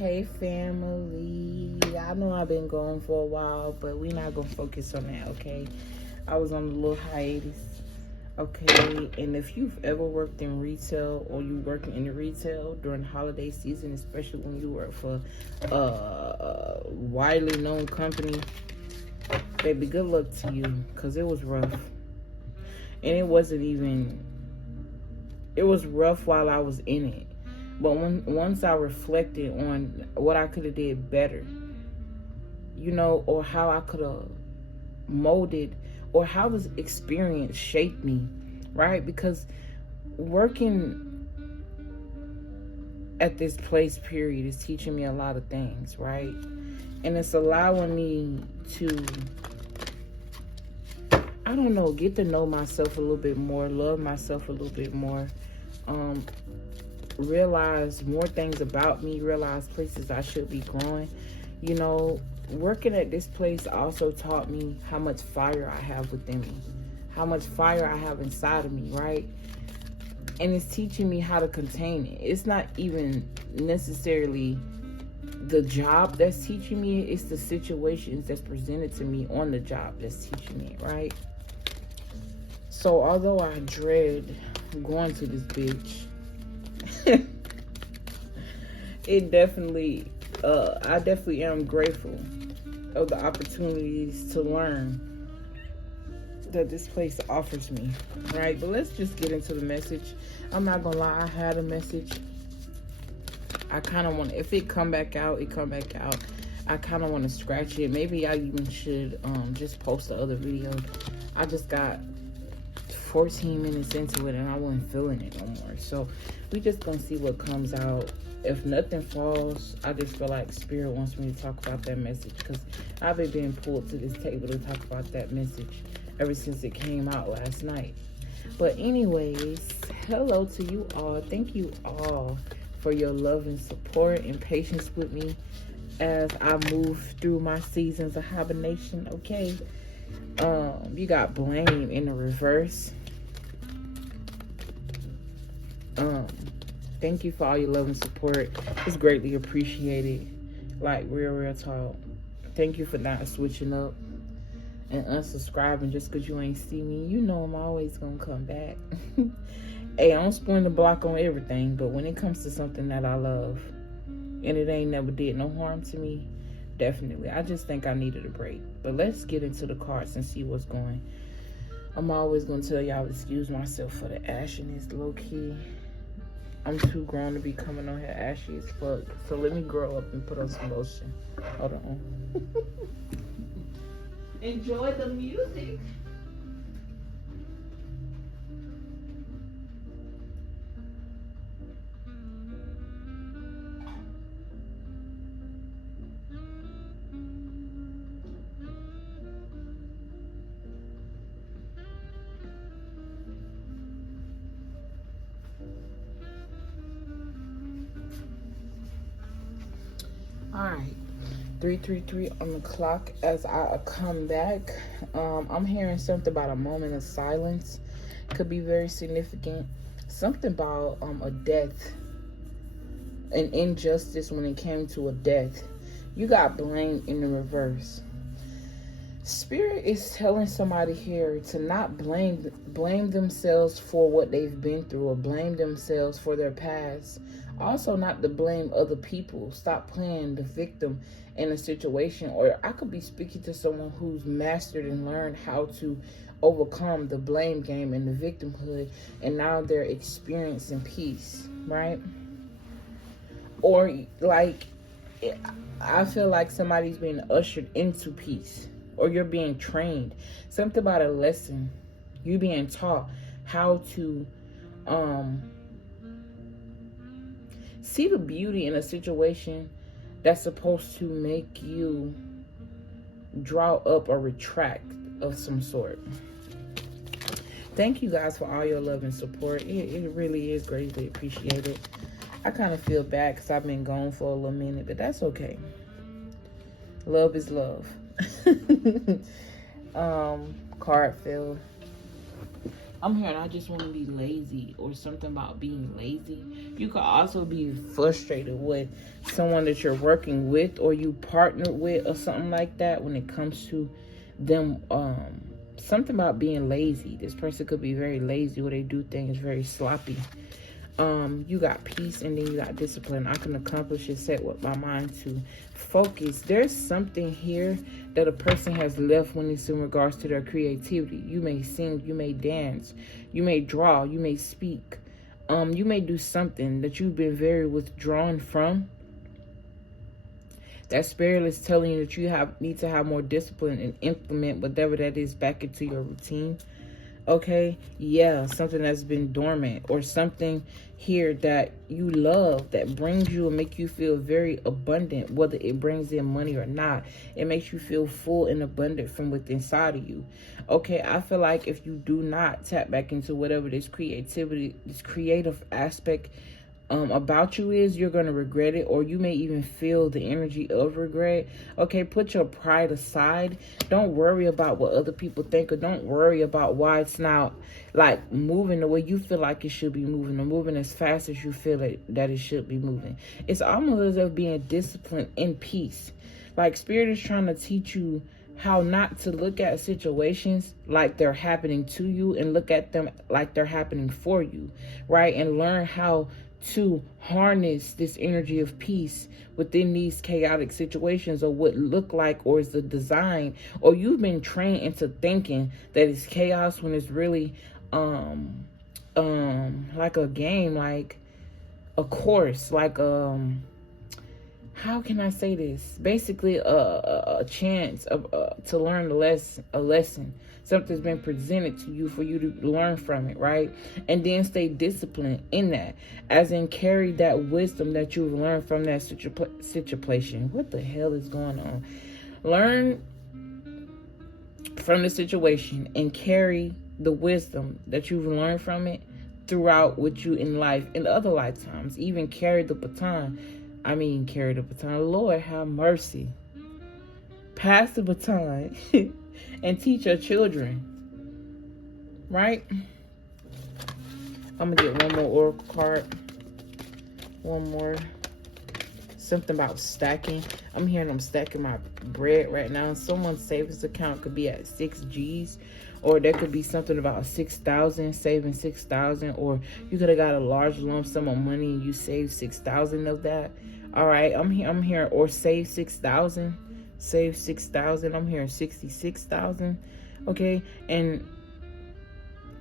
Hey family, I know I've been gone for a while, but we're not gonna focus on that, okay? I was on a little hiatus, okay? And if you've ever worked in retail or you working in the retail during the holiday season, especially when you work for a widely known company, baby, good luck to you, because it was rough. And it was rough while I was in it. But once I reflected on what I could have did better, you know, or how I could have molded, or how this experience shaped me, right? Because working at this place, period, is teaching me a lot of things, right? And it's allowing me to, I don't know, get to know myself a little bit more, love myself a little bit more, realize more things about me, realize places I should be growing. You know, working at this place also taught me how much fire I have within me, how much fire I have inside of me, right? And it's teaching me how to contain it. It's not even necessarily the job that's teaching me, it's the situations that's presented to me on the job that's teaching me, right? So although I dread going to this bitch, it definitely, I definitely am grateful of the opportunities to learn that this place offers me, right? But let's just get into the message. I'm not gonna lie, I had a message. I kind of want, if it come back out, it come back out. I kind of want to scratch it. Maybe I even should just post the other video. I just got 14 minutes into it and I wasn't feeling it no more. So we just gonna see what comes out. If nothing falls, I just feel like Spirit wants me to talk about that message, because I've been being pulled to this table to talk about that message ever since it came out last night. But anyways, hello to you all. Thank you all for your love and support and patience with me as I move through my seasons of hibernation, okay? You got blame in the reverse. Thank you for all your love and support. It's greatly appreciated. Like, real talk. Thank you for not switching up and unsubscribing just because you ain't see me. You know I'm always gonna come back. Hey, I don't spoil the block on everything, but when it comes to something that I love and it ain't never did no harm to me, definitely. I just think I needed a break. But let's get into the cards and see what's going. I'm always gonna tell y'all, excuse myself for the ashiness, low-key. I'm too grown to be coming on here ashy as fuck. So let me grow up and put on some lotion. Hold on. Enjoy the music. All right, 3:33 on the clock as I come back. I'm hearing something about a moment of silence. Could be very significant. Something about a death, an injustice when it came to a death. You got blame in the reverse. Spirit is telling somebody here to not blame themselves for what they've been through, or blame themselves for their past. Also, not to blame other people. Stop playing the victim in a situation. Or I could be speaking to someone who's mastered and learned how to overcome the blame game and the victimhood, and now they're experiencing peace, right? Or like, I feel like somebody's being ushered into peace, or you're being trained. Something about a lesson. You being taught how to see the beauty in a situation that's supposed to make you draw up or retract of some sort. Thank you guys for all your love and support. It really is greatly appreciated. I kind of feel bad because I've been gone for a little minute, but that's okay. Love is love. Card filled. I'm hearing I just want to be lazy, or something about being lazy. You could also be frustrated with someone that you're working with or you partner with or something like that when it comes to them. Something about being lazy. This person could be very lazy, where they do things very sloppy. You got peace, and then you got discipline. I can accomplish it, set with my mind to focus. There's something here that a person has left when it's in regards to their creativity. You may sing, you may dance, you may draw, you may speak. You may do something that you've been very withdrawn from. That spirit is telling you that you need to have more discipline and implement whatever that is back into your routine. Okay, yeah, something that's been dormant, or something here that you love that brings you and make you feel very abundant, whether it brings in money or not. It makes you feel full and abundant from within inside of you. Okay, I feel like if you do not tap back into whatever this creativity, this creative aspect about you is, you're going to regret it, or you may even feel the energy of regret. Okay, put your pride aside. Don't worry about what other people think, or don't worry about why it's not like moving the way you feel like it should be moving, or moving as fast as you feel that it should be moving. It's almost as if being disciplined in peace. Like spirit is trying to teach you how not to look at situations like they're happening to you, and look at them like they're happening for you, right? And learn how to harness this energy of peace within these chaotic situations, or what look like, or is the design, or you've been trained into thinking that it's chaos when it's really like a game, like a course, like how can I say this? Basically a chance of to learn a lesson. Something's been presented to you for you to learn from it, right? And then stay disciplined in that, as in carry that wisdom that you've learned from that situation. What the hell is going on? Learn from the situation and carry the wisdom that you've learned from it throughout with you in life, in other lifetimes. Even carry the baton. Carry the baton. Lord have mercy. Pass the baton and teach your children. Right? I'm going to get one more oracle card. One more. Something about stacking. I'm hearing I'm stacking my bread right now. Someone's savings account could be at 6 G's. Or there could be something about 6,000, saving 6,000. Or you could have got a large lump sum of money and you saved 6,000 of that. All right, I'm here. Or save 6,000. Save 6,000. I'm hearing 66,000. Okay, and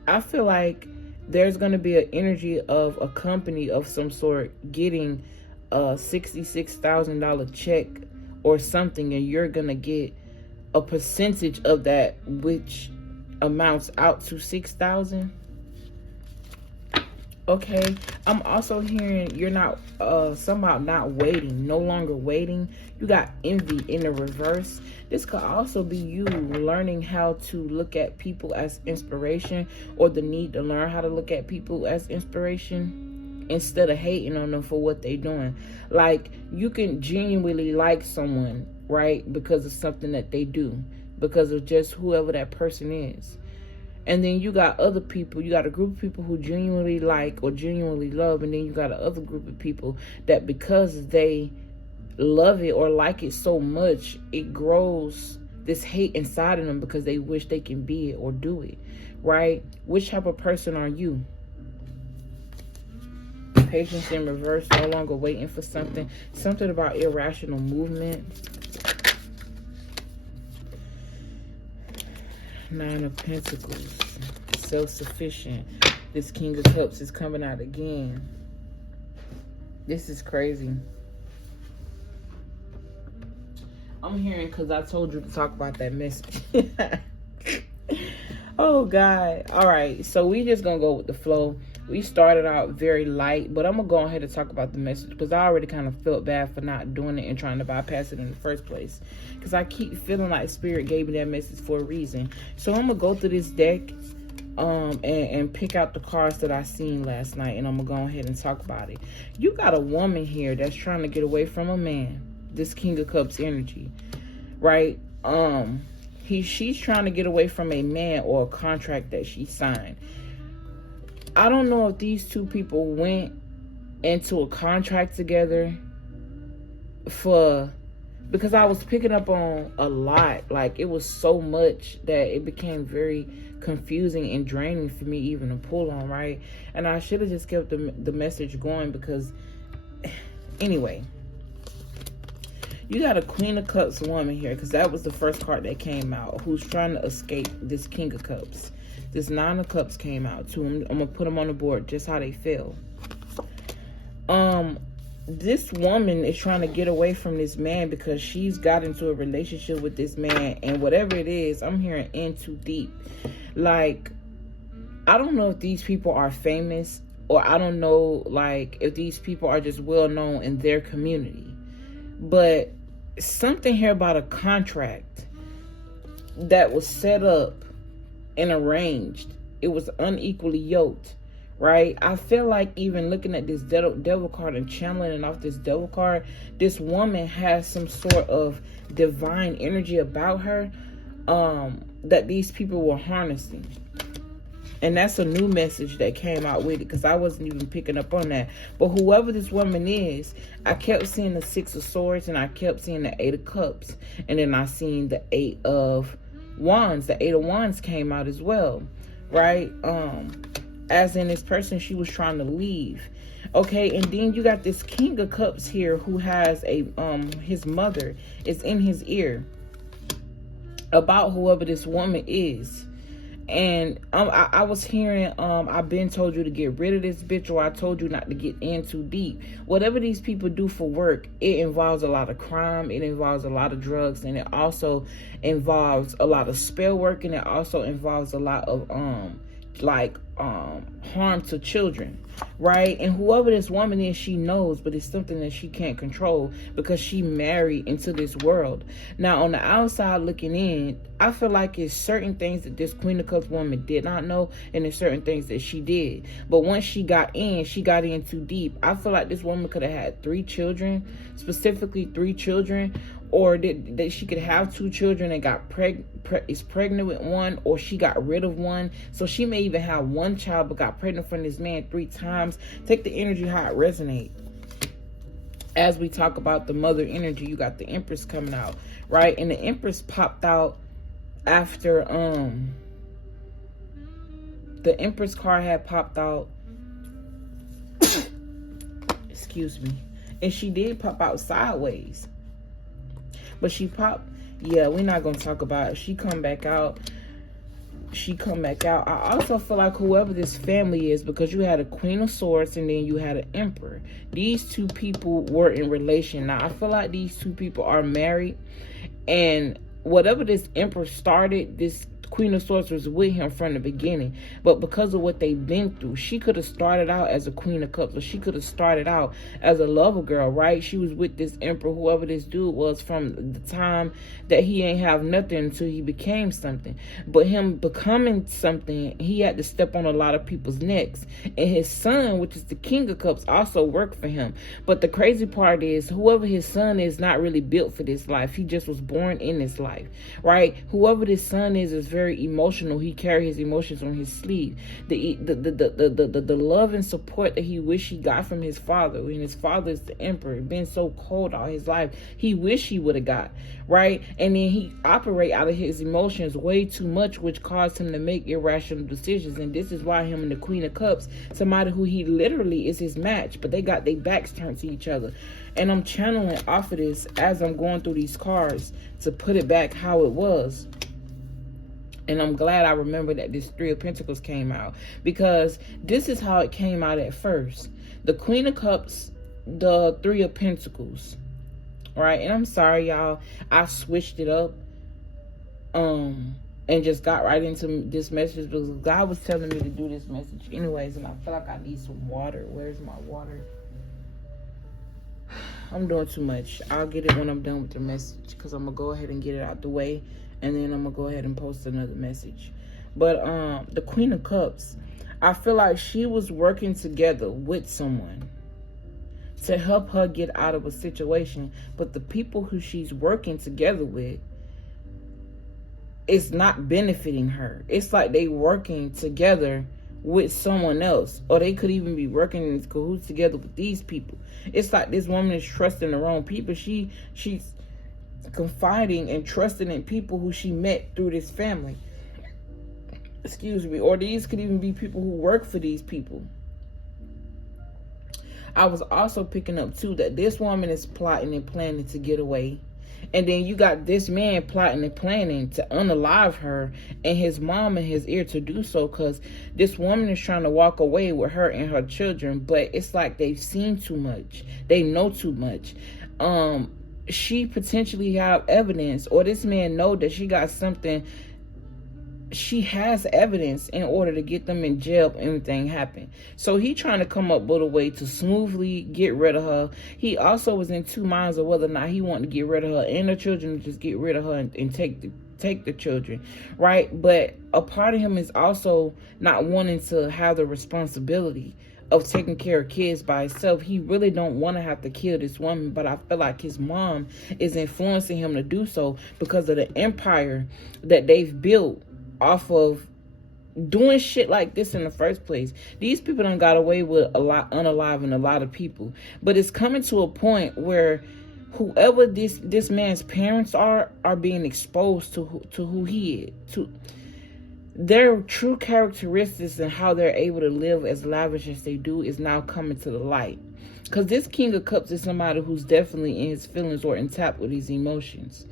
I feel like there's going to be an energy of a company of some sort getting a $66,000 check or something, and you're going to get a percentage of that, which amounts out to 6,000. Okay, I'm also hearing you're not somehow not waiting, no longer waiting. You got envy in the reverse. This could also be you learning how to look at people as inspiration, or the need to learn how to look at people as inspiration instead of hating on them for what they're doing. Like, you can genuinely like someone, right, because of something that they do, because of just whoever that person is. And then you got other people, you got a group of people who genuinely like or genuinely love, and then you got another group of people that because they love it or like it so much, it grows this hate inside of them because they wish they can be it or do it, right? Which type of person are you? Patience in reverse, no longer waiting for something. Something about irrational movement. 9 of Pentacles. Self-sufficient. This King of Cups is coming out again. This is crazy. I'm hearing, because I told you to talk about that message. Oh, God. All right. So we just going to go with the flow. We started out very light, but I'm going to go ahead and talk about the message, because I already kind of felt bad for not doing it and trying to bypass it in the first place. Because I keep feeling like Spirit gave me that message for a reason. So I'm going to go through this deck and pick out the cards that I seen last night, and I'm going to go ahead and talk about it. You got a woman here that's trying to get away from a man. This King of Cups energy, right? She's trying to get away from a man or a contract that she signed. I don't know if these two people went into a contract together because I was picking up on a lot. Like, it was so much that it became very confusing and draining for me even to pull on, right? And I should have just kept the message going because, anyway, you got a Queen of Cups woman here, because that was the first card that came out, who's trying to escape this King of Cups. This Nine of Cups came out too. I'm gonna put them on the board just how they feel. This woman is trying to get away from this man because she's got into a relationship with this man, and whatever it is, I'm hearing in too deep. Like, I don't know if these people are famous, or I don't know, like, if these people are just well known in their community, but something here about a contract that was set up and arranged. It was unequally yoked, right? I feel like even looking at this devil card and channeling off this devil card, this woman has some sort of divine energy about her that these people were harnessing. And that's a new message that came out with it, because I wasn't even picking up on that. But whoever this woman is, I kept seeing the Six of Swords, and I kept seeing the Eight of Cups. And then I seen the Eight of Wands. The Eight of Wands came out as well, right? As in, this person, she was trying to leave. Okay, and then you got this King of Cups here who has a his mother is in his ear about whoever this woman is. And I was hearing, I've been told you to get rid of this bitch, or I told you not to get in too deep. Whatever these people do for work, it involves a lot of crime, it involves a lot of drugs, and it also involves a lot of spell work, and it also involves a lot of harm to children, right? And whoever this woman is, she knows, but it's something that she can't control because she married into this world. Now, on the outside looking in, I feel like it's certain things that this Queen of Cups woman did not know, and there's certain things that she did. But once she got in too deep. I feel like this woman could have had 3 children, specifically 3 children, or that she could have 2 children and is pregnant with one, or she got rid of one. So she may even have 1 child but got pregnant from this man 3 times. Take the energy how it resonates. As we talk about the mother energy, you got the Empress coming out, right? And the Empress popped out after the Empress card had popped out. Excuse me. And she did pop out sideways. But she popped, yeah, we're not going to talk about it. She come back out. I also feel like whoever this family is, because you had a Queen of Swords and then you had an Emperor. These 2 people were in relation. Now, I feel like these 2 people are married. And whatever this Emperor started, this Queen of Swords was with him from the beginning. But because of what they've been through, she could have started out as a Queen of Cups, or she could have started out as a lover girl, right? She was with this Emperor, whoever this dude was, from the time that he ain't have nothing until he became something. But him becoming something, he had to step on a lot of people's necks. And his son, which is the King of Cups, also worked for him. But the crazy part is, whoever his son is not really built for this life. He just was born in this life, right? Whoever this son is very emotional. He carries his emotions on his sleeve. The love and support that he wished he got from his father, and his father is the Emperor, been so cold all his life, he wished he would have got, right? And then he operate out of his emotions way too much, which caused him to make irrational decisions. And this is why him and the Queen of Cups, somebody who he literally is his match, but they got their backs turned to each other. And I'm channeling off of this as I'm going through these cards to put it back how it was. And I'm glad I remember that this 3 of Pentacles came out, because this is how it came out at first. The Queen of Cups, the 3 of Pentacles, right? And I'm sorry, y'all, I switched it up and just got right into this message because God was telling me to do this message anyways, and I feel like I need some water. Where's my water? I'm doing too much. I'll get it when I'm done with the message, because I'm gonna go ahead and get it out the way, and then I'm gonna go ahead and post another message. But the Queen of Cups, I feel like she was working together with someone to help her get out of a situation, but the people who she's working together with, it's not benefiting her. It's like they working together, with someone else, or they could even be working in cahoots together with these people. It's like this woman is trusting the wrong people. She's confiding and trusting in people who she met through this family. Excuse me. Or these could even be people who work for these people. I was also picking up too that this woman is plotting and planning to get away. And then you got this man plotting and planning to unalive her, and his mom in his ear to do so, because this woman is trying to walk away with her and her children, but it's like they've seen too much. They know too much. She potentially have evidence, or this man know that she got something. She has evidence in order to get them in jail if anything happened. So he trying to come up with a way to smoothly get rid of her. He also was in two minds of whether or not he wanted to get rid of her and the children, to just get rid of her and take the children, right? But a part of him is also not wanting to have the responsibility of taking care of kids by himself. He really don't want to have to kill this woman, but I feel like his mom is influencing him to do so because of the empire that they've built off of doing shit like this in the first place. These people done got away with a lot, unaliving a lot of people. But it's coming to a point where whoever this man's parents are being exposed to who he is, to their true characteristics and how they're able to live as lavish as they do is now coming to the light. Because this King of Cups is somebody who's definitely in his feelings or in tap with his emotions.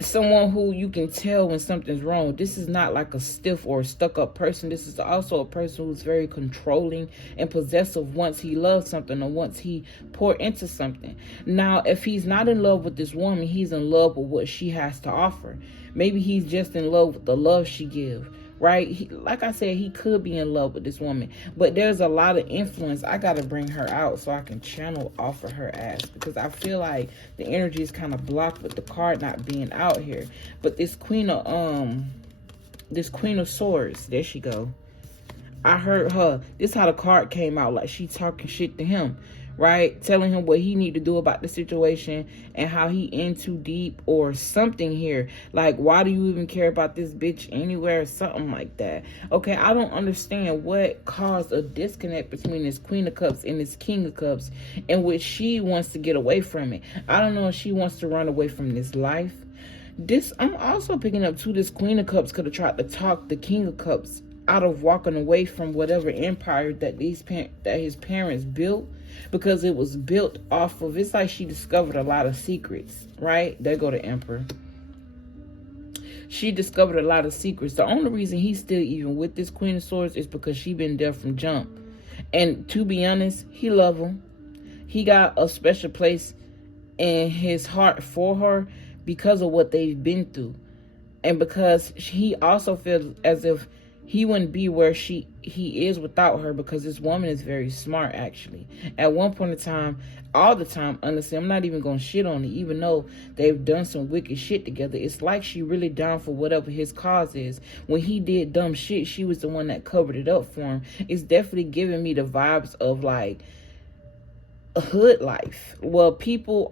Someone who you can tell when something's wrong. This is not like a stiff or stuck up person. This is also a person who's very controlling and possessive once he loves something or once he pour into something. Now, if he's not in love with this woman, he's in love with what she has to offer. Maybe he's just in love with the love she gives, right? Like I said, he could be in love with this woman, but there's a lot of influence. I got to bring her out so I can channel off of her ass, because I feel like the energy is kind of blocked with the card not being out here. But this Queen of Swords, there she go. I heard her. This how the card came out, like she talking shit to him, right? Telling him what he need to do about the situation and how he in too deep or something here. Like, why do you even care about this bitch anywhere or something like that? Okay, I don't understand what caused a disconnect between this Queen of Cups and this King of Cups, in which she wants to get away from it. I don't know if she wants to run away from this life. I'm also picking up too, this Queen of Cups could have tried to talk the King of Cups out of walking away from whatever empire that his parents built, because it was built off of, it's like she discovered a lot of secrets, right? There go the Emperor. She discovered a lot of secrets. The only reason he's still even with this Queen of Swords is because she been there from jump. And to be honest, he love him. He got a special place in his heart for her because of what they've been through. And because he also feels as if he wouldn't be where he is without her, because this woman is very smart, actually. At one point in time, all the time, honestly, I'm not even going to shit on it, even though they've done some wicked shit together. It's like she really down for whatever his cause is. When he did dumb shit, she was the one that covered it up for him. It's definitely giving me the vibes of like a hood life. Well, people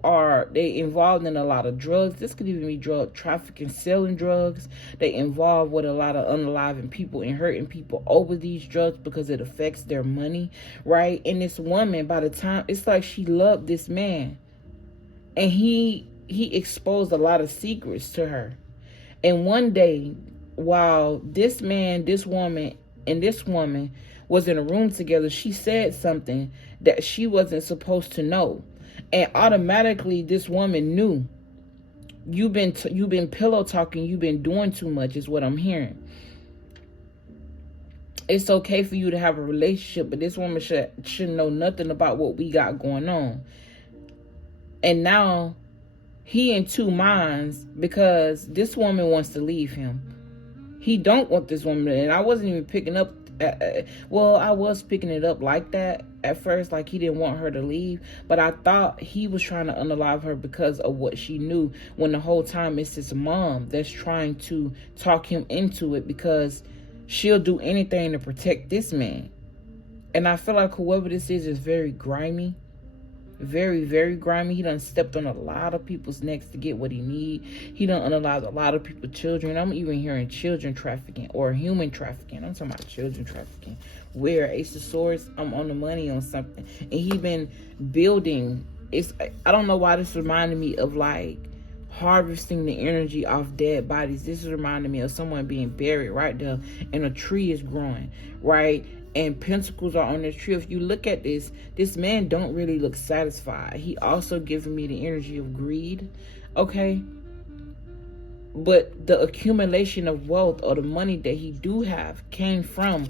they involved in a lot of drugs. This could even be drug trafficking, selling drugs. They involved with a lot of unaliving people and hurting people over these drugs because it affects their money, right? And this woman, by the time, it's like she loved this man, and he exposed a lot of secrets to her. And one day, while this man, this woman, and this woman was in a room together, she said something that she wasn't supposed to know, and automatically this woman knew. You've been pillow talking. You've been doing too much, is what I'm hearing. It's okay for you to have a relationship, but this woman should know nothing about what we got going on. And now he in two minds, because this woman wants to leave him. He don't want this woman, and I wasn't even picking up. Well, I was picking it up like that at first, like he didn't want her to leave, but I thought he was trying to unalive her because of what she knew, when the whole time it's his mom that's trying to talk him into it, because she'll do anything to protect this man. And I feel like whoever this is very grimy. Very, very grimy. He done stepped on a lot of people's necks to get what he need. He done unalived a lot of people's children. I'm even hearing children trafficking or human trafficking. I'm talking about children trafficking. Where Ace of Swords, I'm on the money on something. And he been building. I don't know why this reminded me of like harvesting the energy off dead bodies. This is reminding me of someone being buried right there and a tree is growing, right? And pentacles are on this tree. If you look at this man don't really look satisfied. He also giving me the energy of greed, okay? But the accumulation of wealth or the money that he do have came from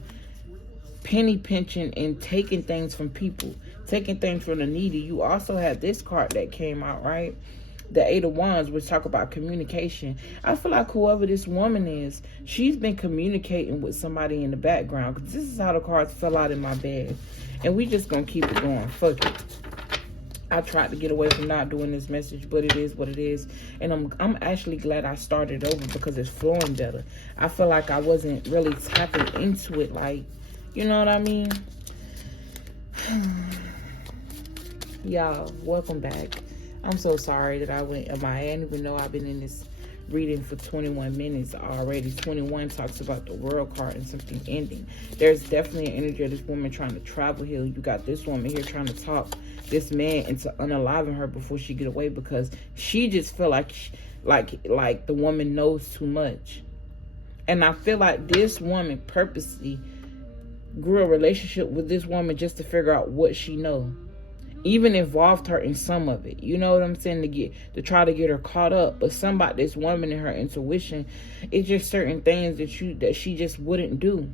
penny pinching and taking things from people, taking things from the needy. You also had this card that came out, right? The Eight of Wands, which talk about communication. I feel like whoever this woman is, she's been communicating with somebody in the background. Because this is how the cards fell out in my bed. And we just going to keep it going. Fuck it. I tried to get away from not doing this message, but it is what it is. And I'm actually glad I started over because it's flowing better. I feel like I wasn't really tapping into it. Like, you know what I mean? Y'all, welcome back. I'm so sorry that I went. I didn't even know I've been in this reading for 21 minutes already. 21 talks about the World card and something ending. There's definitely an energy of this woman trying to travel here. You got this woman here trying to talk this man into unaliving her before she get away because she just feel like the woman knows too much. And I feel like this woman purposely grew a relationship with this woman just to figure out what she knows. Even involved her in some of it. You know what I'm saying? To try to get her caught up. But something about this woman and her intuition, it's just certain things that she just wouldn't do.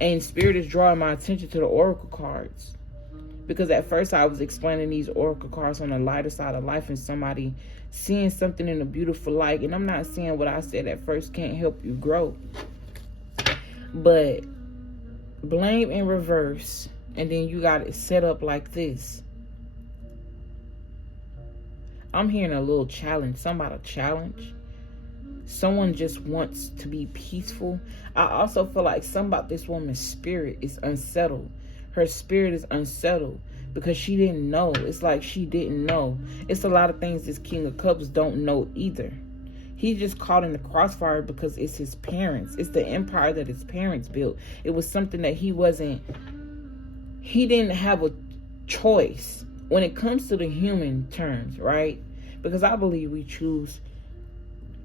And Spirit is drawing my attention to the Oracle cards. Because at first I was explaining these Oracle cards on the lighter side of life and somebody seeing something in a beautiful light. And I'm not saying what I said at first can't help you grow. But blame in reverse. And then you got it set up like this. I'm hearing a little challenge. Somebody challenge. Someone just wants to be peaceful. I also feel like something about this woman's spirit is unsettled. Her spirit is unsettled because she didn't know. It's like she didn't know. It's a lot of things this King of Cups don't know either. He's just caught in the crossfire because it's his parents. It's the empire that his parents built. It was something that he didn't have a choice when it comes to the human terms, right? Because I believe we choose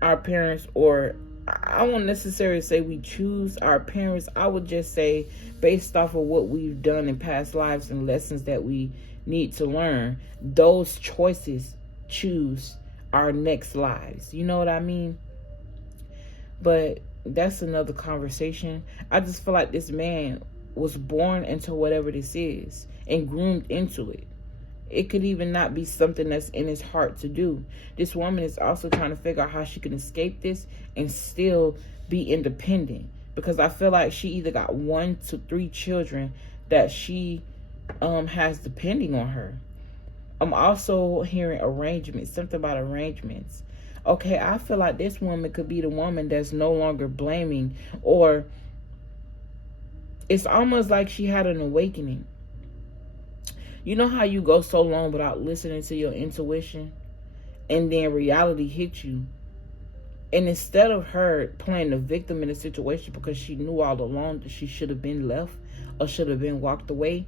our parents, or I won't necessarily say we choose our parents. I would just say based off of what we've done in past lives and lessons that we need to learn, those choices choose our next lives. You know what I mean? But that's another conversation. I just feel like this man was born into whatever this is and groomed into it. It could even not be something that's in his heart to do. This woman is also trying to figure out how she can escape this and still be independent. Because I feel like she either got 1 to 3 children that she has depending on her. I'm also hearing arrangements, something about arrangements. Okay, I feel like this woman could be the woman that's no longer blaming, or it's almost like she had an awakening. You know how you go so long without listening to your intuition and then reality hits you? And instead of her playing the victim in the situation because she knew all along that she should have been left or should have been walked away,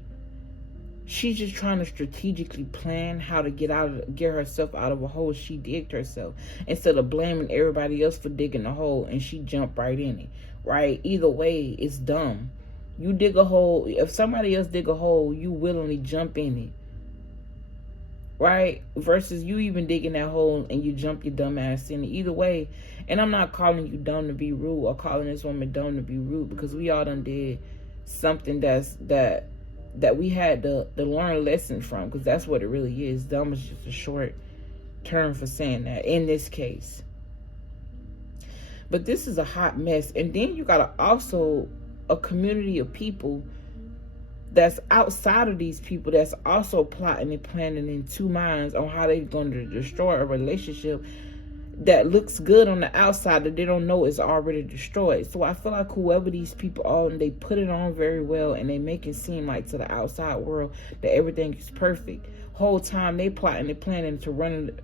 she's just trying to strategically plan how to get herself out of a hole she digged herself, instead of blaming everybody else for digging the hole and she jumped right in it, right? Either way, it's dumb. You dig a hole. If somebody else dig a hole, you willingly jump in it. Right? Versus you even digging that hole and you jump your dumb ass in it. Either way. And I'm not calling you dumb to be rude or calling this woman dumb to be rude, because we all done did something that we had to learn a lesson from, because that's what it really is. Dumb is just a short term for saying that in this case. But this is a hot mess. And then you got to also a community of people that's outside of these people that's also plotting and planning in two minds on how they're going to destroy a relationship that looks good on the outside that they don't know is already destroyed. So I feel like whoever these people are, and they put it on very well, and they make it seem like to the outside world that everything is perfect. Whole time they plotting and planning to run,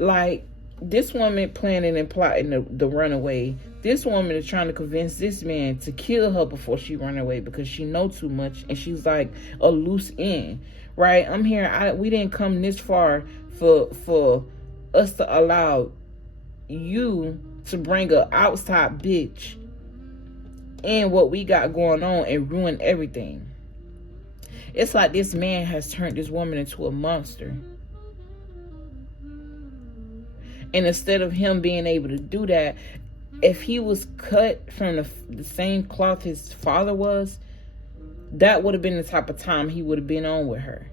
like this woman planning and plotting the runaway. This woman is trying to convince this man to kill her before she run away because she know too much, and she's like a loose end, right? I'm here. We didn't come this far for us to allow you to bring a outside bitch in what we got going on and ruin everything. It's like this man has turned this woman into a monster. And instead of him being able to do that, if he was cut from the same cloth his father was, that would have been the type of time he would have been on with her.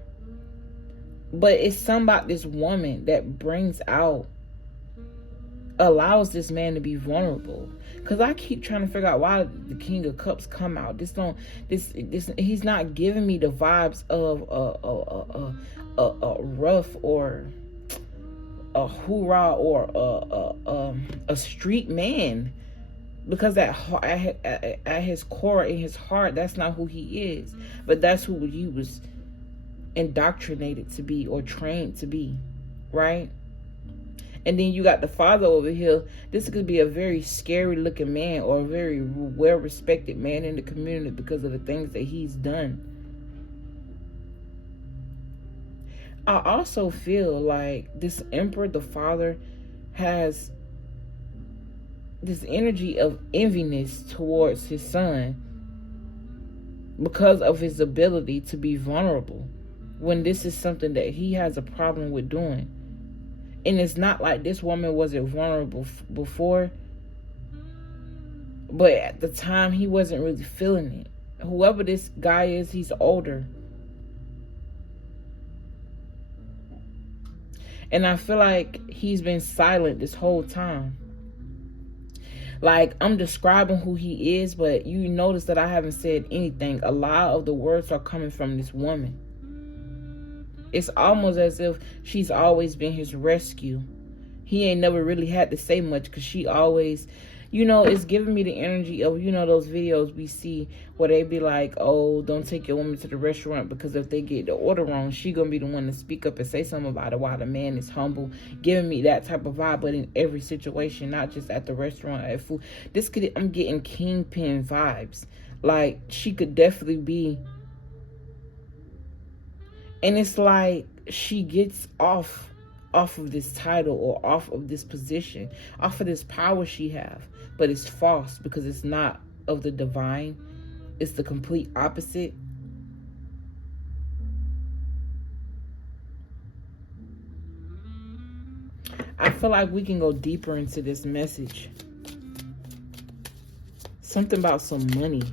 But it's something about this woman that allows this man to be vulnerable. Because I keep trying to figure out why the King of Cups come out. He's not giving me the vibes of a rough or a hoorah or a street man, because at his core, in his heart, that's not who he is, but that's who he was indoctrinated to be or trained to be, right? And then you got the father over here. This could be a very scary looking man or a very well respected man in the community because of the things that he's done. I also feel like this emperor, the father, has this energy of enviness towards his son because of his ability to be vulnerable when this is something that he has a problem with doing. And it's not like this woman wasn't vulnerable before, but at the time he wasn't really feeling it. Whoever this guy is, he's older. And I feel like he's been silent this whole time. Like, I'm describing who he is, but you notice that I haven't said anything. A lot of the words are coming from this woman. It's almost as if she's always been his rescue. He ain't never really had to say much because she always, it's giving me the energy of, those videos we see where they be like, oh, don't take your woman to the restaurant because if they get the order wrong, she gonna be the one to speak up and say something about it while the man is humble. Giving me that type of vibe, but in every situation, not just at the restaurant, at food. I'm getting kingpin vibes. Like, she could definitely be. And it's like she gets off of this title or off of this position, off of this power she have. But it's false because it's not of the divine. It's the complete opposite. I feel like we can go deeper into this message. Something about some money.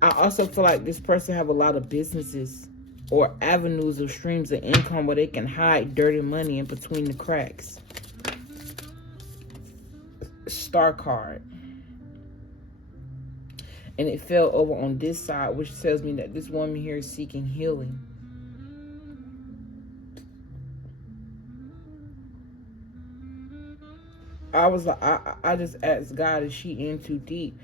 I also feel like this person have a lot of businesses or avenues of streams of income where they can hide dirty money in between the cracks. Star card. And it fell over on this side, which tells me that this woman here is seeking healing. I was like, I just asked God, is she in too deep?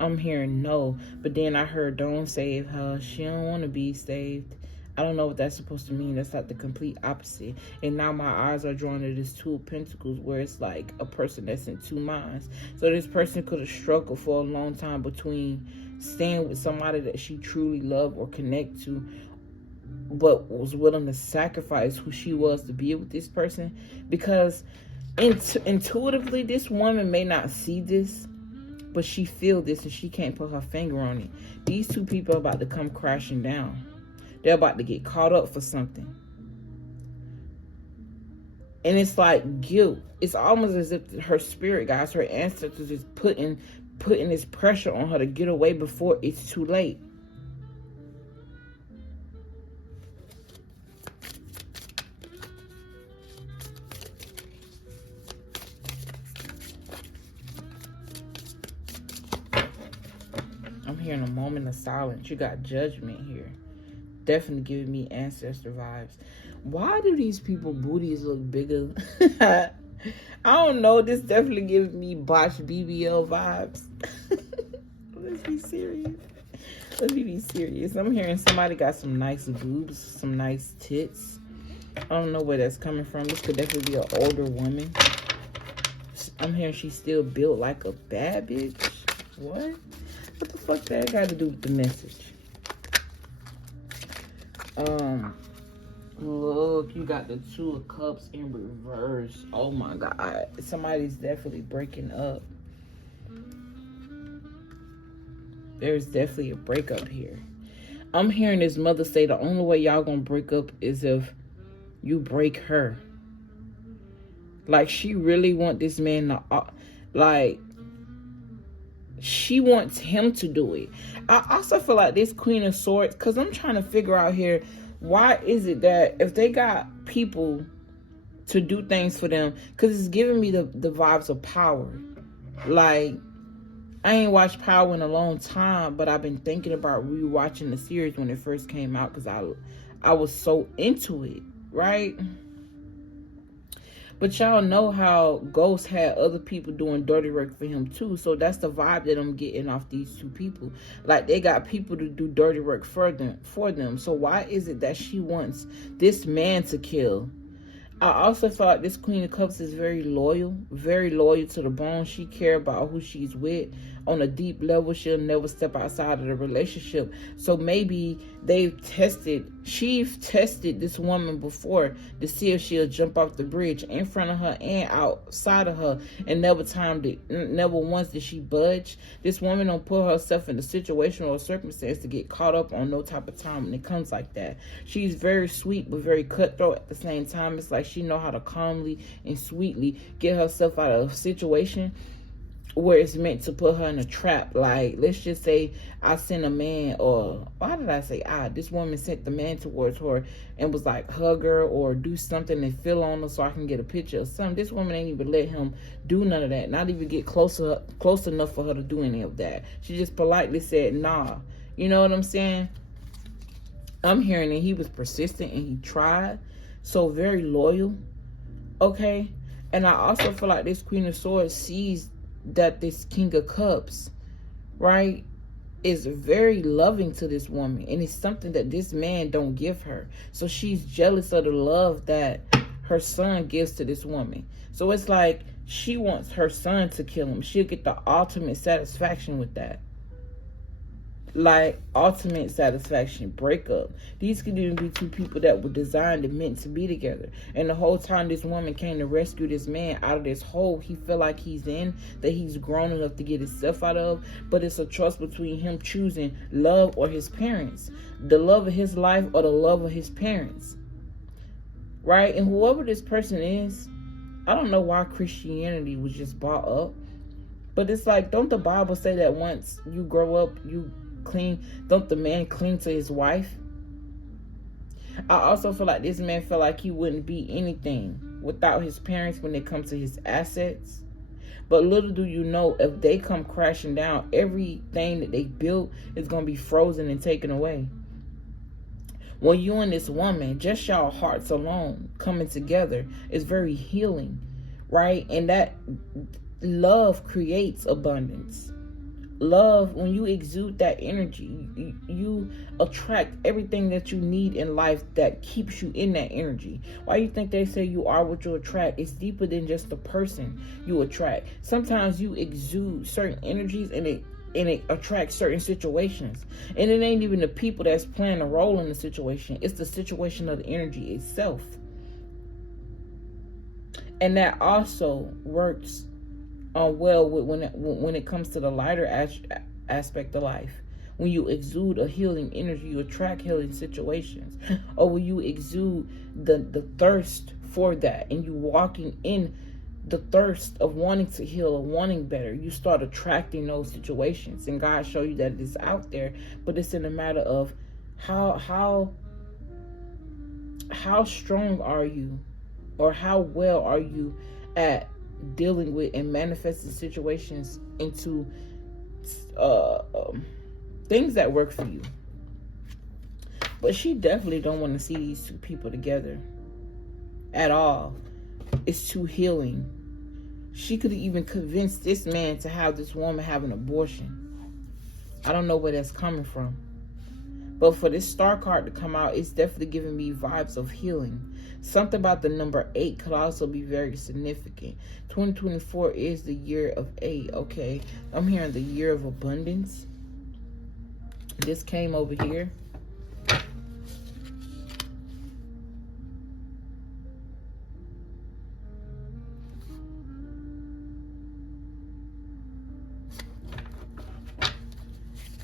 I'm hearing no, but then I heard don't save her. She don't want to be saved. I don't know what that's supposed to mean. That's like the complete opposite. And now my eyes are drawn to this Two of Pentacles, where it's like a person that's in two minds. So this person could have struggled for a long time between staying with somebody that she truly loved or connect to, but was willing to sacrifice who she was to be with this person. Because intuitively, this woman may not see this, but she feel this and she can't put her finger on it. These two people are about to come crashing down. They're about to get caught up for something. And it's like guilt. It's almost as if her spirit guides, her ancestors is putting this pressure on her to get away before it's too late. I'm hearing a moment of silence. You got judgment here. definitely giving me ancestor vibes. Why do these people booties look bigger? I don't know. This definitely gives me botched BBL vibes. Let's be serious. Let me be serious. I'm hearing somebody got some nice boobs, some nice tits. I don't know where that's coming from. This could definitely be an older woman. I'm hearing she's still built like a bad bitch. What? What the fuck that got to do with the message? Look, you got the Two of Cups in reverse. Oh my God. Somebody's definitely breaking up. There's definitely a breakup here. I'm hearing this mother say the only way y'all gonna break up is if you break her. Like, she really want this man to, like, she wants him to do it. I also feel like this Queen of Swords, because I'm trying to figure out here, why is it that if they got people to do things for them, because it's giving me the vibes of power. Like, I ain't watched Power in a long time, but I've been thinking about rewatching the series when it first came out because I was so into it, right? But y'all know how Ghost had other people doing dirty work for him too. So that's the vibe that I'm getting off these two people. Like, they got people to do dirty work for them. So why is it that she wants this man to kill? I also feel like this Queen of Cups is very loyal to the bone. She care about who she's with. On a deep level, she'll never step outside of the relationship. So maybe she's tested this woman before to see if she'll jump off the bridge in front of her and outside of her, and never once did she budge. This woman don't put herself in a situation or a circumstance to get caught up on no type of time when it comes like that. She's very sweet but very cutthroat at the same time. It's like she know how to calmly and sweetly get herself out of a situation where it's meant to put her in a trap. Like, let's just say I sent a man, or why did I say this woman sent the man towards her and was like, hug her or do something and feel on her so I can get a picture or something. This woman ain't even let him do none of that, not even get close enough for her to do any of that. She just politely said nah. You know what I'm saying? I'm hearing that he was persistent and he tried. So very loyal. Okay. And I also feel like this Queen of Swords sees that this King of Cups, right, is very loving to this woman, and it's something that this man don't give her. So she's jealous of the love that her son gives to this woman. So it's like she wants her son to kill him. She'll get the ultimate satisfaction with that. Like, ultimate satisfaction. Breakup. These could even be two people that were designed and meant to be together, and the whole time this woman came to rescue this man out of this hole he feel like he's in, that he's grown enough to get himself out of. But it's a trust between him choosing love or his parents, the love of his life or the love of his parents, right? And whoever this person is, I don't know why Christianity was just brought up, but it's like, don't the Bible say that once you grow up, don't the man cling to his wife? I also feel like this man felt like he wouldn't be anything without his parents when it comes to his assets. But little do you know, if they come crashing down, everything that they built is going to be frozen and taken away. When you and this woman, just y'all hearts alone coming together, is very healing, right? And that love creates abundance. Love, when you exude that energy, you attract everything that you need in life that keeps you in that energy. Why you think they say you are what you attract? It's deeper than just the person you attract. Sometimes you exude certain energies and it attracts certain situations. And it ain't even the people that's playing a role in the situation. It's the situation of the energy itself. And that also works well when it comes to the lighter aspect of life. When you exude a healing energy, you attract healing situations. Or when you exude the thirst for that, and you walking in the thirst of wanting to heal or wanting better, you start attracting those situations. And God show you that it is out there, but it's in a matter of how strong are you, or how well are you at dealing with and manifesting situations into things that work for you. But she definitely don't want to see these two people together at all. It's too healing. She could even convince this man to have this woman have an abortion. I don't know where that's coming from. But for this star card to come out, it's definitely giving me vibes of healing. Something about the number 8 could also be very significant. 2024 is the year of 8, okay? I'm hearing the year of abundance. This came over here.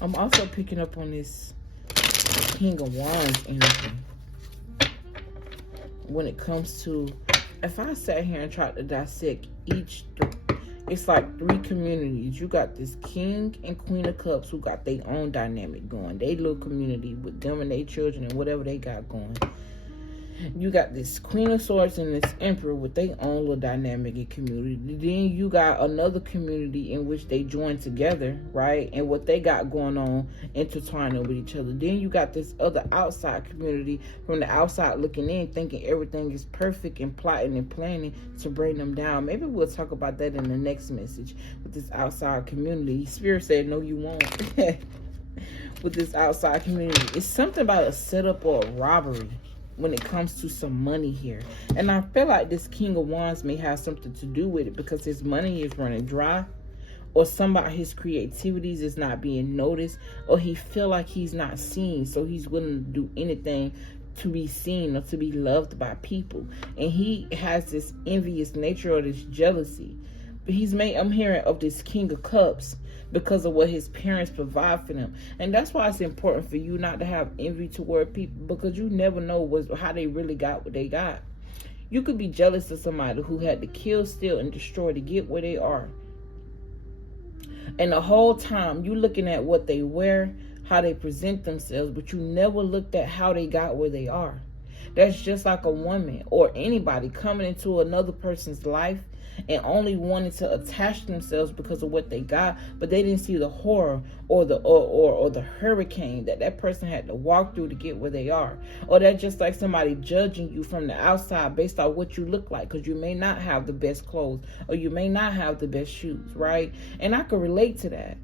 I'm also picking up on this King of Wands energy. When it comes to, if I sat here and tried to dissect each, it's like 3 communities. You got this King and Queen of Cups who got their own dynamic going. They little community with them and their children and whatever they got going. You got this Queen of Swords and this Emperor with their own little dynamic and community. Then you got another community in which they join together, right? And what they got going on intertwining with each other. Then you got this other outside community from the outside looking in, thinking everything is perfect and plotting and planning to bring them down. Maybe we'll talk about that in the next message with this outside community. Spirit said, no, you won't. With this outside community. It's something about a setup or a robbery when it comes to some money here. And I feel like this King of Wands may have something to do with it because his money is running dry, or somebody, his creativities is not being noticed, or he feel like he's not seen, so he's willing to do anything to be seen or to be loved by people. And he has this envious nature or this jealousy. But I'm hearing of this King of Cups because of what his parents provide for them. And that's why it's important for you not to have envy toward people, because you never know how they really got what they got. You could be jealous of somebody who had to kill, steal, and destroy to get where they are. And the whole time you looking at what they wear, how they present themselves, but you never looked at how they got where they are. That's just like a woman or anybody coming into another person's life and only wanted to attach themselves because of what they got, but they didn't see the horror or the hurricane that person had to walk through to get where they are. Or that's just like somebody judging you from the outside based on what you look like, because you may not have the best clothes or you may not have the best shoes, right? And I can relate to that.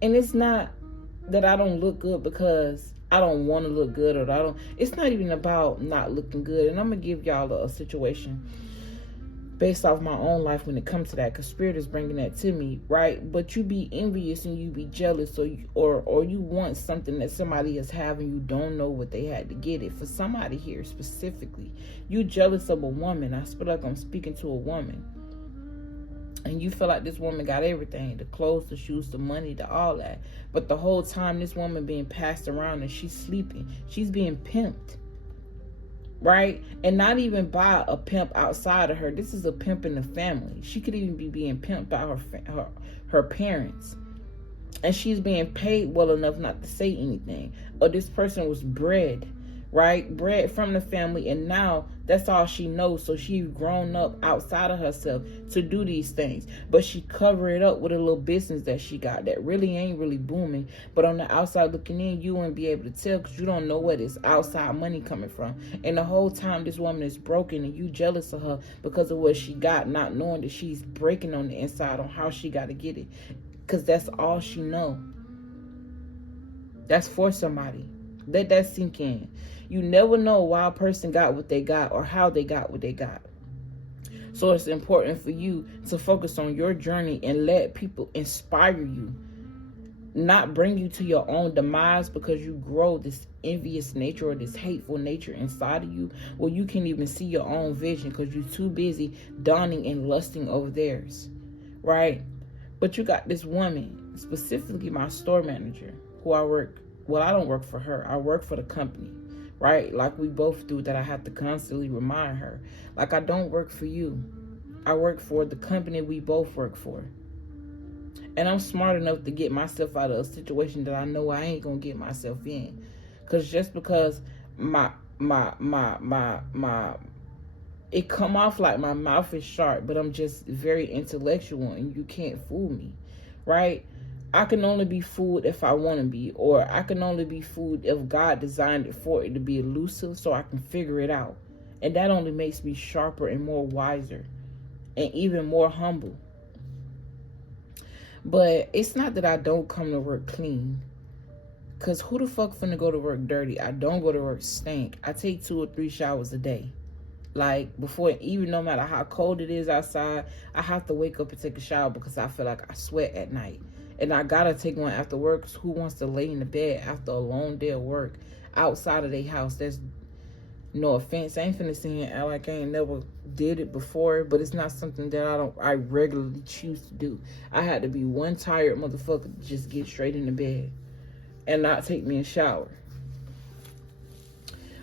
And it's not that I don't look good because I don't want to look good, or it's not even about not looking good. And I'm gonna give y'all a situation based off my own life when it comes to that, because Spirit is bringing that to me, right? But you be envious and you be jealous, or you want something that somebody is having, you don't know what they had to get it. For somebody here specifically, you jealous of a woman. I feel like I'm speaking to a woman, and you feel like this woman got everything, the clothes, the shoes, the money, the all that. But the whole time this woman being passed around and she's sleeping, she's being pimped. Right? And not even by a pimp outside of her. This is a pimp in the family. She could even be being pimped by her parents. And she's being paid well enough not to say anything. Or this person was bred, right? Bred from the family, and now that's all she knows. So she's grown up outside of herself to do these things. But she cover it up with a little business that she got that really ain't really booming. But on the outside looking in, you wouldn't be able to tell because you don't know where this outside money coming from. And the whole time this woman is broken and you jealous of her because of what she got, not knowing that she's breaking on the inside on how she got to get it. Because that's all she know. That's for somebody. Let that sink in. You never know why a person got what they got or how they got what they got. So it's important for you to focus on your journey and let people inspire you, not bring you to your own demise, because you grow this envious nature or this hateful nature inside of you where you can't even see your own vision because you're too busy dawning and lusting over theirs, right? But you got this woman, specifically my store manager, who I don't work for her. I work for the company, right? Like we both do, that I have to constantly remind her. Like, I don't work for you. I work for the company we both work for. And I'm smart enough to get myself out of a situation that I know I ain't going to get myself in. Because just because it come off like my mouth is sharp, but I'm just very intellectual and you can't fool me, right? I can only be fooled if I want to be, or I can only be fooled if God designed it for it to be elusive so I can figure it out. And that only makes me sharper and more wiser and even more humble. But it's not that I don't come to work clean. Because who the fuck finna go to work dirty? I don't go to work stink. I take 2 or 3 showers a day. Like, before, even no matter how cold it is outside, I have to wake up and take a shower because I feel like I sweat at night. And I gotta take one after work, because who wants to lay in the bed after a long day of work outside of their house? That's, no offense, I ain't finna sit here and act like I ain't never did it before, but it's not something that I regularly choose to do. I had to be one tired motherfucker to just get straight in the bed and not take me a shower.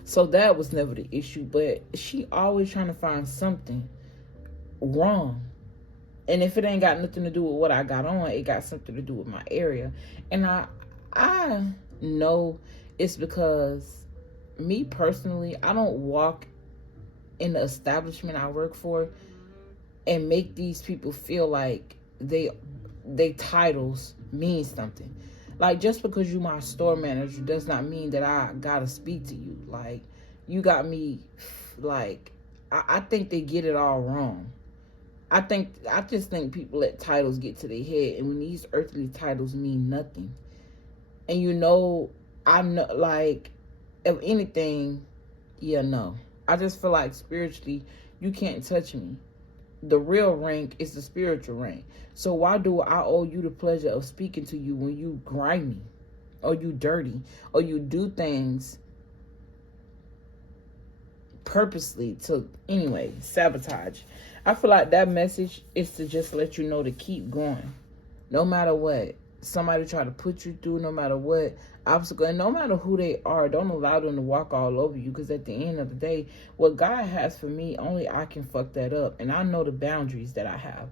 So that was never the issue, but she always trying to find something wrong. And if it ain't got nothing to do with what I got on, it got something to do with my area. And I know it's because me personally, I don't walk in the establishment I work for and make these people feel like they titles mean something. Like, just because you my store manager does not mean that I gotta speak to you. Like, you got me, like, I think they get it all wrong. I just think people let titles get to their head, and when these earthly titles mean nothing. And you know, I know, like, if anything, yeah, no. I just feel like spiritually, you can't touch me. The real rank is the spiritual rank. So why do I owe you the pleasure of speaking to you when you grimy, or you dirty, or you do things purposely to, anyway, sabotage? I feel like that message is to just let you know to keep going. No matter what somebody try to put you through, no matter what obstacle, and no matter who they are, don't allow them to walk all over you, because at the end of the day, what God has for me, only I can fuck that up. And I know the boundaries that I have,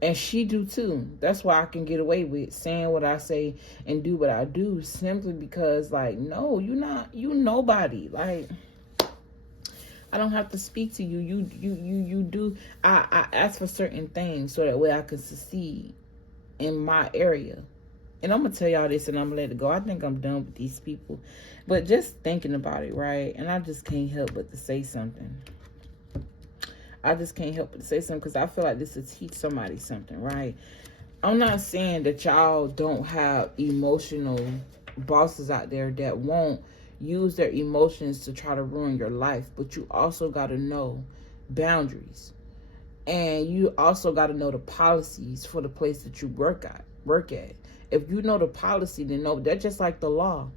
and she do too. That's why I can get away with saying what I say and do what I do, simply because, like, no, you nobody. Like, I don't have to speak to you. You do. I ask for certain things so that way I can succeed in my area. And I'm going to tell y'all this, and I'm going to let it go. I think I'm done with these people. But just thinking about it, right? And I just can't help but to say something. I just can't help but to say something, because I feel like this will teach somebody something, right? I'm not saying that y'all don't have emotional bosses out there that won't use their emotions to try to ruin your life. But you also got to know boundaries. And you also got to know the policies for the place that you work at. If you know the policy, then know that's just like the law.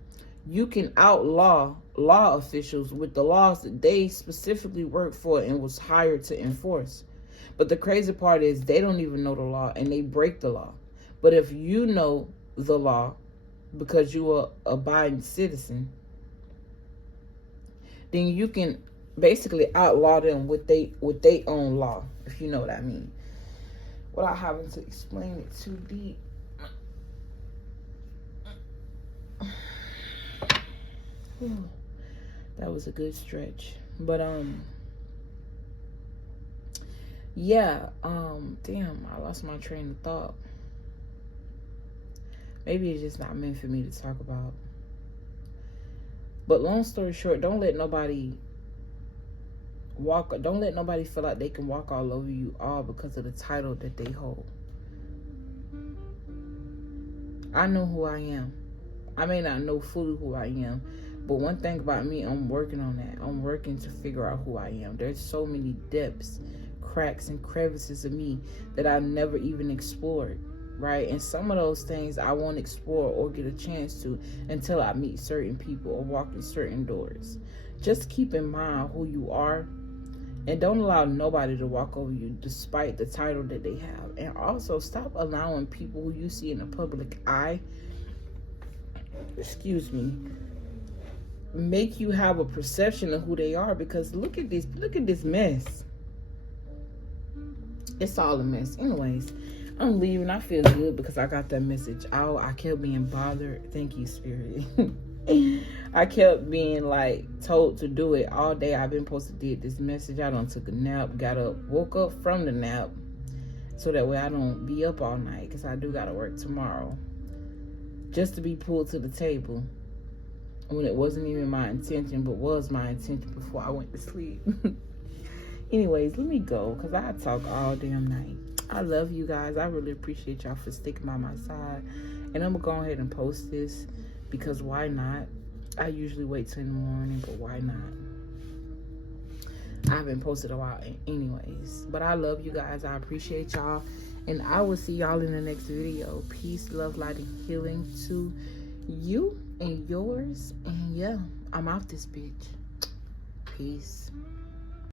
You can outlaw law officials with the laws that they specifically work for and was hired to enforce. But the crazy part is they don't even know the law and they break the law. But if you know the law because you are a abiding citizen, then you can basically outlaw them with their own law, if you know what I mean, without having to explain it too deep. That was a good stretch. But yeah, damn, I lost my train of thought. Maybe it's just not meant for me to talk about. But long story short, don't let nobody feel like they can walk all over you all because of the title that they hold. I know who I am. I may not know fully who I am, but one thing about me, I'm working on that. I'm working to figure out who I am. There's so many depths, cracks, and crevices of me that I've never even explored, right? And some of those things I won't explore or get a chance to until I meet certain people or walk in certain doors. Just keep in mind who you are, and don't allow nobody to walk over you despite the title that they have. And also stop allowing people who you see in the public eye, make you have a perception of who they are. Because look at this mess. It's all a mess. Anyways, I'm leaving. I feel good because I got that message out. I kept being bothered. Thank you, Spirit. I kept being like told to do it all day. I've been supposed to did this message. I done took a nap, got up, woke up from the nap, so that way I don't be up all night, because I do gotta work tomorrow. just to be pulled to the table when it wasn't even my intention, but was my intention before I went to sleep. Anyways, let me go, because I talk all damn night. I love you guys. I really appreciate y'all for sticking by my side. And I'm going to go ahead and post this, because why not? I usually wait till in the morning, but why not? I haven't posted a while anyways. But I love you guys. I appreciate y'all. And I will see y'all in the next video. Peace, love, light, and healing to you and yours. And yeah, I'm out this bitch. Peace.